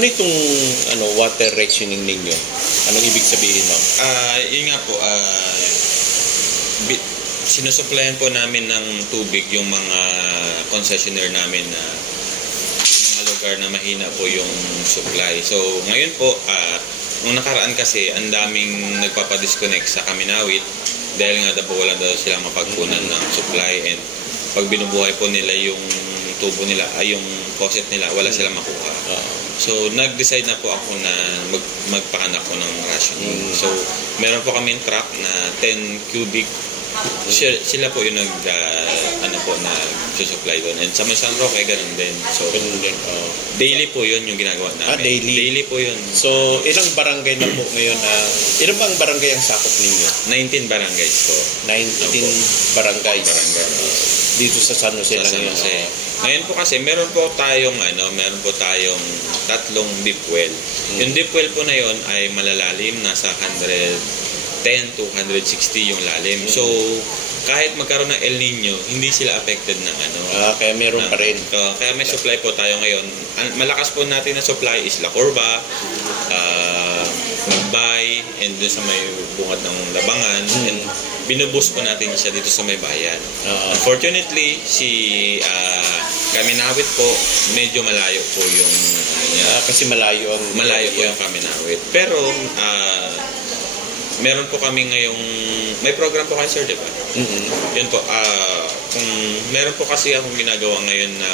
Ano itong water rationing ninyo? Anong ibig sabihin nun? Yun nga po, sinusuplayan po namin ng tubig yung mga concessionaire namin na yung mga lugar na mahina po yung supply. So ngayon po, nung nakaraan kasi ang daming nagpapadisconnect sa Kaminawit dahil nga po wala daw silang mapagkunan ng supply, and pag binubuhay po nila yung tubo nila, yung faucet nila, wala silang makuha. So nag-decide na po ako na magpaanak ko ng rationing. So meron po kami truck na 10 cubic. Sila po yung nag-supply doon. And sa San Roque, ganun din. So, daily po yun yung ginagawa namin. Daily? Daily po yun. So, ilang barangay na po ngayon? Ilang bang barangay ang sakop ninyo? 19 barangays po. 19 barangays. Dito sa San Jose lang yun. Ngayon po kasi, meron po tayong tatlong deep well. Yung deep well po na yun ay malalalim, nasa 110 to 160 yung lalim. So, kahit magkaroon ng El Nino, hindi sila affected ng kaya meron pa rin. Kaya may supply po tayo ngayon. Malakas po natin na supply is La Corba, Magbay, and doon sa may bungad ng Labangan. And binubus po natin siya dito sa may bayan. Unfortunately, Kaminawit po, medyo malayo po yung kasi malayo po yung Kaminawit. Pero, meron po kami ngayong, may program po kayo, sir, di ba? Yun po, kung meron po kasi akong ginagawa ngayon na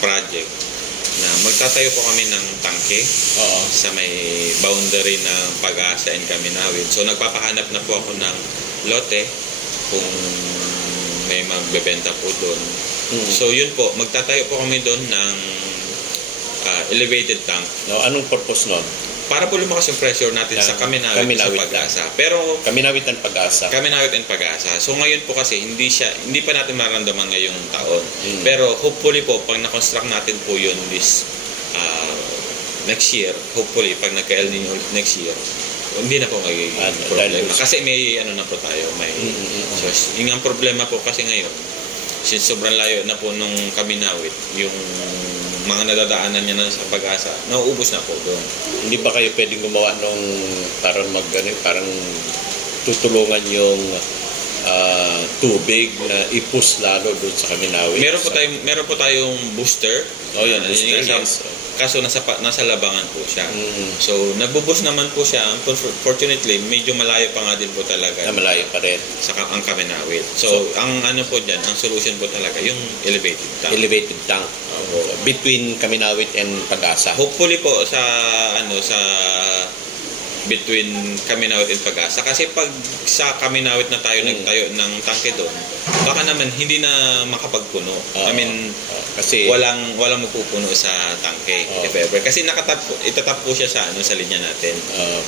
project na magtatayo po kami ng tangke sa may boundary ng Pag-asa and Kaminawit. So nagpapahanap na po ako ng lote kung may magbebenta po doon. So yun po, magtatayo po kami doon ng elevated tank. Anong purpose nun? Para po lumakas yung pressure natin sa Kaminawit sa Pag-asa. Pero Kaminawit and Pag-asa. Kaminawit and Pag-asa. So ngayon po kasi hindi pa natin maramdaman ngayong taon. Pero hopefully po pag na-construct natin po yun this next year, hopefully pag nagka-El Nino next year, hindi na po magiging problema. Kasi may na po tayo, so yung ang problema po kasi ngayon, since sobrang layo na po nung Kaminawit, yung mga nadadaanan niya na sa Pag-asa, nauubos na po doon. Hindi ba kayo pwedeng gumawa nung parang tutulungan yung tubig na ipus lalo doon sa Kaminawit? Meron po tayong booster. Booster, kaso nasa Labangan po siya. So nabubus naman po siya. Fortunately, medyo malayo pa nga din po talaga. Malayo pa rin ang Kaminawit. So ang po dyan, ang solution po talaga yung elevated tank. Elevated tank. Between Kaminawit and Pag-asa. Hopefully po sa between Kaminawit and Pag-asa. Kasi pag sa Kaminawit na tayo nagtayo ng tangke doon, baka naman hindi na makapagpuno. Kasi walang magpupuno sa tangke if ever. Kasi itatap po siya sa linya natin.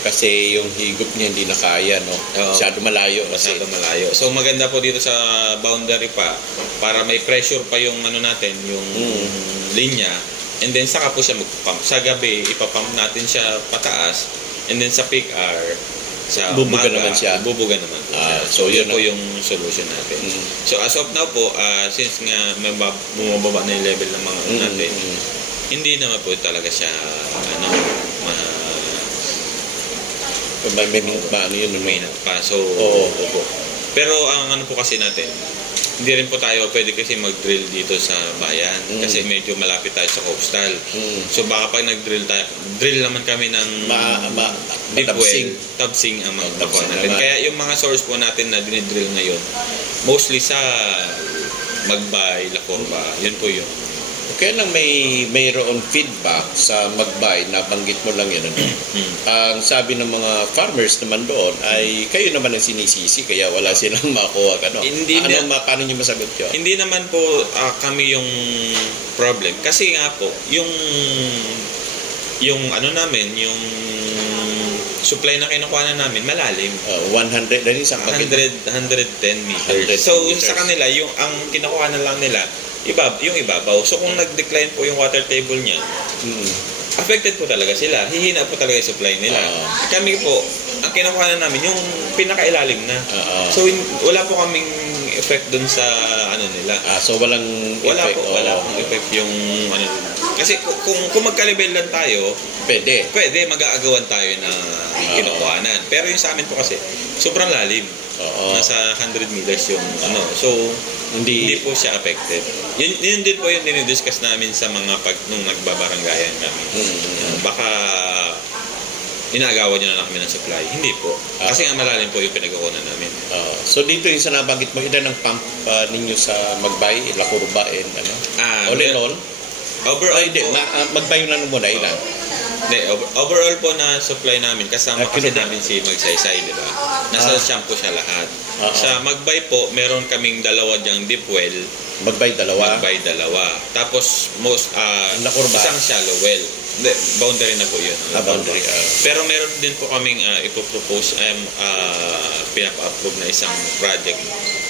Kasi yung higop niya hindi na kaya, no? Masyado malayo. So maganda po dito sa boundary pa para may pressure pa yung natin, yung linya. And then saka po siya magpump. Sa gabi ipapump natin siya pataas. And then sa peak hour, sa bubuga naman siya. So yun po yung solution natin. So as of now po, since nga bumababa na yung level ng mga natin, hindi naman po talaga siya mainat pa. So pero ang po kasi natin, hindi rin po tayo pwede kasi mag-drill dito sa bayan kasi medyo malapit tayo sa coastal. So baka pag nag-drill tayo, drill naman kami ng deep well, tabsing ang magtakuha natin. Kaya yung mga source po natin na dinidrill ngayon, mostly sa Magbay, La Corba, yun po yun. Kaya lang mayroon feedback sa Magbay, nabanggit mo lang yun. Ang sabi ng mga farmers naman doon ay kayo naman ang sinisisi kaya wala silang makuha. Paano nyo masagot yun? Hindi naman po kami yung problem. Kasi nga po, yung namin, yung supply na kinukuha na namin, malalim. 100 na rin sa 110 meters. So sa kanila, ang kinukuha na lang nila, yung ibabaw. So kung nag-decline po yung water table niya, affected po talaga sila. Hihina po talaga yung supply nila. Kami po, ang kinukuha na namin, yung pinakailalim na. So wala po kaming effect dun sa nila. So walang wala pong effect yung Kasi kung magka-level lang tayo, Pwede. mag-aagawan tayo na kinukuhanan. Pero yung sa amin po kasi, sobrang lalim. Oo. Nasa 100 meters yung so hindi po siya affected. Yun din po yung dinidiscuss namin sa mga nung nagbabaranggayan kami. Baka inaagawan nyo na lang kami ng supply. Hindi po. Kasi nga malalim po yung pinagkukunan namin. So dito yung sa nabanggit mo, ilan ang pump ninyo sa Magbay, La Curva, and ano? All in all? Overall hindi. po, Magbay na muna, ilan? overall po na supply namin, kasama kasi namin si Magsaysay, di ba? Nasa shampoo siya lahat. Sa Magbay po, meron kaming dalawa diyang deep well. Magbay dalawa? Magbay dalawa. Tapos, La Curva? isang shallow well. Boundary na po yun. Boundary. Pero meron din po kaming ipopropose, pinapa-approve na isang project,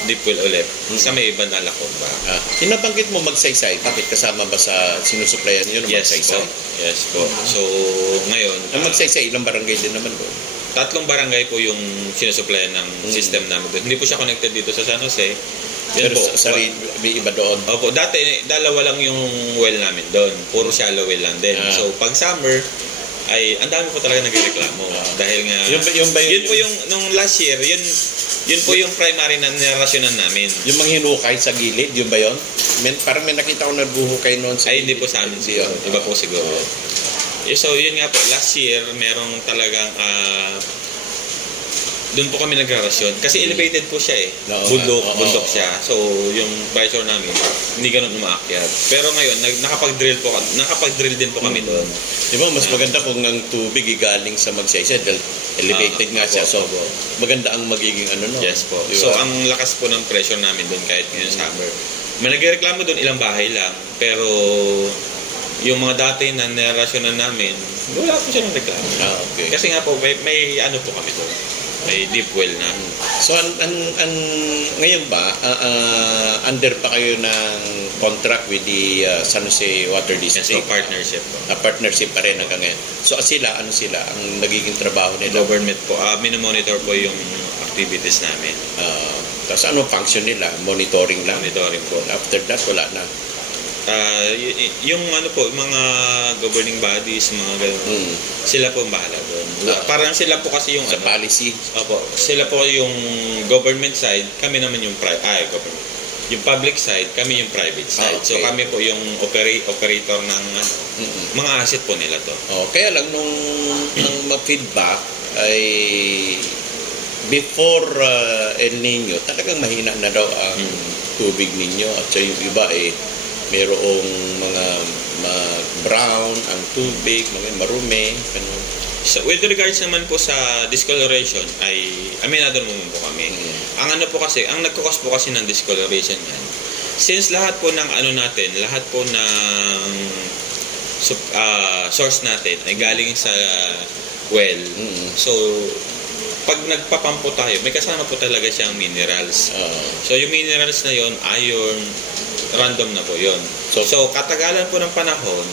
deep well ulit, sa may iba na La Curva. Sinabanggit mo Magsaysay, bakit kasama ba sa sinusuplayan nyo ng Magsaysay? Yes po. So, ngayon, Ang Magsaysay, ilang barangay din naman doon? 3 barangay po yung sinusuplayan ng system namin doon. Hindi po siya connected dito sa San Jose. Yun Pero po. may iba doon? Opo, dati dalawa lang yung well namin doon. Puro shallow well lang din. So, pag summer, ay ang dami po talaga nagreklamo. Dahil nga, yun po yung, nung last year, yun po yung primary na nirasyonan namin. Yung mga hinukay sa gilid, yun ba yun? Parang may nakita ko nagbuhukay noon sa Ay, hindi po sa amin siguro. Iba po siguro. So, yun nga po, last year, merong talagang, doon po kami nagrarasyon. Kasi elevated po siya eh. Bundok siya. So, yung pressure namin, hindi ganun umaakyat. Pero ngayon, nakapag-drill din po kami doon. Di ba, mas maganda kung ang tubig galing sa Magsaysay dahil elevated nga siya. So, maganda ang magiging ano, no? Yes po. Diba? So, ang lakas po ng pressure namin doon kahit ngayon summer. May nagreklamo doon, ilang bahay lang. Pero, yung mga dati na narasyonan namin, wala po siya ng reklamo. Okay. Kasi nga po, may ano po kami doon. May deep well na. So, ngayon ba, under pa kayo ng contract with the San Jose Water District? Yes, so partnership po. Partnership pa rin hanggang ngayon. So, ano sila? Ang nagiging trabaho nila? Government po. Minomonitor po yung activities namin. Tapos, anong function nila? Monitoring lang? Monitoring po. After that, wala na? Yung ano po, mga governing bodies, mga gano'n, sila po ang bahala doon. Parang sila po kasi yung sa policy. Opo, sila po yung government side, kami naman yung government. Yung public side, kami yung private side. Okay. So kami po yung operator ng mga asset po nila to. Kaya lang nung mag-feedback ay before El Nino, talagang mahina na daw ang tubig ninyo at sa yung iba merong mga brown ang tubig, mga marumi, ganun. So, with regards naman po sa discoloration, ay aminado naman po kami. Ang ano po kasi, ang nagkakos po kasi ng discoloration yan, since lahat po ng ano natin, lahat po ng source natin ay galing sa well. So, pag nagpapampo tayo, may kasama po talaga siyang minerals. So, yung minerals na yon, iron, random na po yon. So katagalan po ng panahon,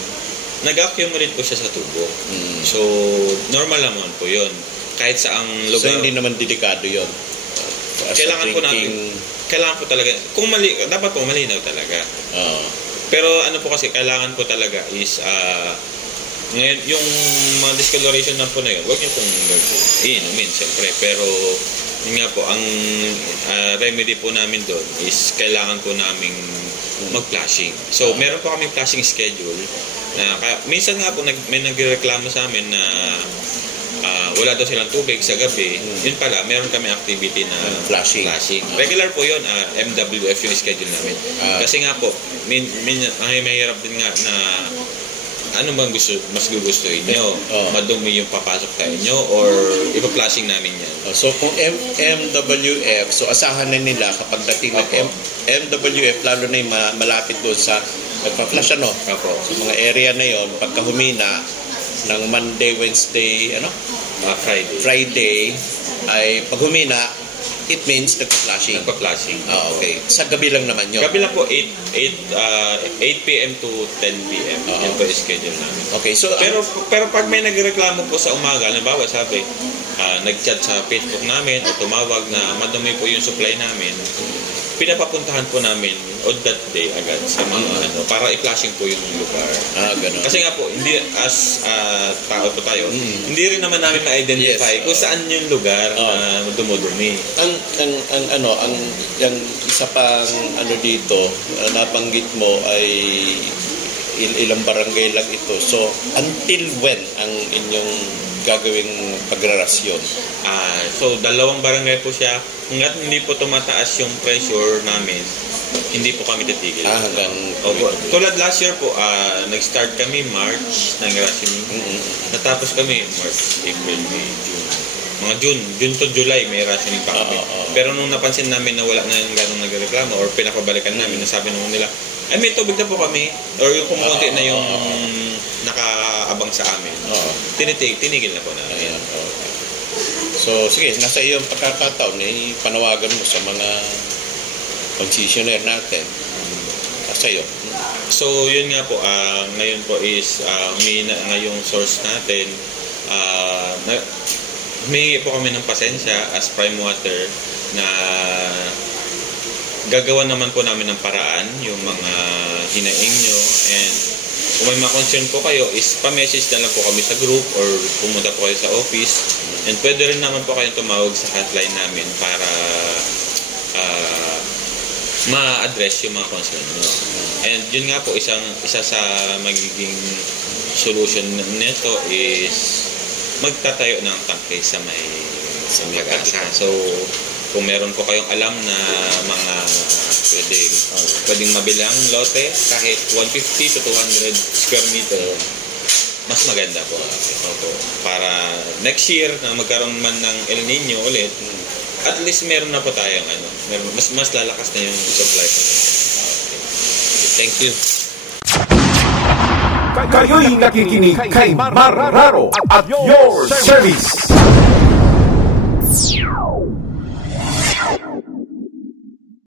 nag-accumulate po siya sa tubo. So, normal naman po yon. Kahit sa ang lugar. So, hindi naman delikado yon. Kailangan po natin, kailangan po talaga, kung dapat po malinaw talaga. Pero ano po kasi, kailangan po talaga is, ngayon, yung mga discoloration na po na yun, huwag niyo pong iinumin, siyempre. Pero, yun nga po, ang remedy po namin doon is kailangan po naming mag-flushing. So, meron po kaming flushing schedule. Minsan nga po, may nagreklamo sa amin na wala daw silang tubig sa gabi. Yun pala, meron kami activity na flushing. Regular po yun, MWF yung schedule namin. Kasi nga po, mahirap din nga na ano bang mas gugustuhin nyo? Madumi yung papasok sa inyo or ipa-flushing namin yan? So kung MWF, so asahan na nila kapag dating ng MWF, lalo na yung malapit doon sa nagpa-flush sa mga area na yon, pagka humina ng Monday, Wednesday, Friday, ay pag humina, it means nagpa-flushing. Okay. Sa gabi lang naman yun. Gabi lang po, 8 p.m. to 10 p.m. Yan po yung schedule namin. Okay. So, pero pag may nagreklamo po sa umaga, halimbawa sabi, nag-chat sa Facebook namin o tumawag na madumi po yung supply namin, pinapapuntahan po namin on that day agad sa mga para i-flashing po yung lugar. Ganun. Kasi nga po, hindi as tao po tayo, hindi rin naman namin ma-identify kung saan yung lugar na dumudumi. Ang isa pang dito, nabanggit mo ay ilang barangay lang ito. So, until when ang inyong gagawing pagrarasyon? So, 2 barangay po siya. Hanggat hindi po tumataas yung pressure namin, hindi po kami titigil. Hanggang... Tulad last year po, nag-start kami March ng rationing. Natapos kami March, April, May, June. Mga June to July may rationing pa kami. Pero nung napansin namin na wala na yung ganong nagreklamo or pinapabalikan namin, nasabi naman nila, may tubig na po kami or yung kumunti na yung nakaabang sa amin. Tinigil na po namin. So, sige, nasa iyong pagkakataon, panawagan mo sa mga concessionaire natin. Sa iyo. So, yun nga po, ngayon po is ngayong source natin, humingi po kami ng pasensya as Prime Water na gagawa naman po namin ng paraan yung mga hinaing nyo, and kung may mga concern po kayo is pa-message na lang po kami sa group or pumunta po kayo sa office, and pwede rin naman po kayong tumawag sa hotline namin para ma-address yung mga concern nyo. And yun nga po, isa sa magiging solution nito is magtatayo ng tangke sa may Pag-asa. So, kung meron po kayong alam na mga pwedeng mabilang lote, kahit 150 to 200 square meter, mas maganda po. Para next year na magkaroon man ng El Nino ulit, at least meron na po tayong mas lalakas na yung supply po. Thank you. Kayo'y nakikinig kay Marraro at your service.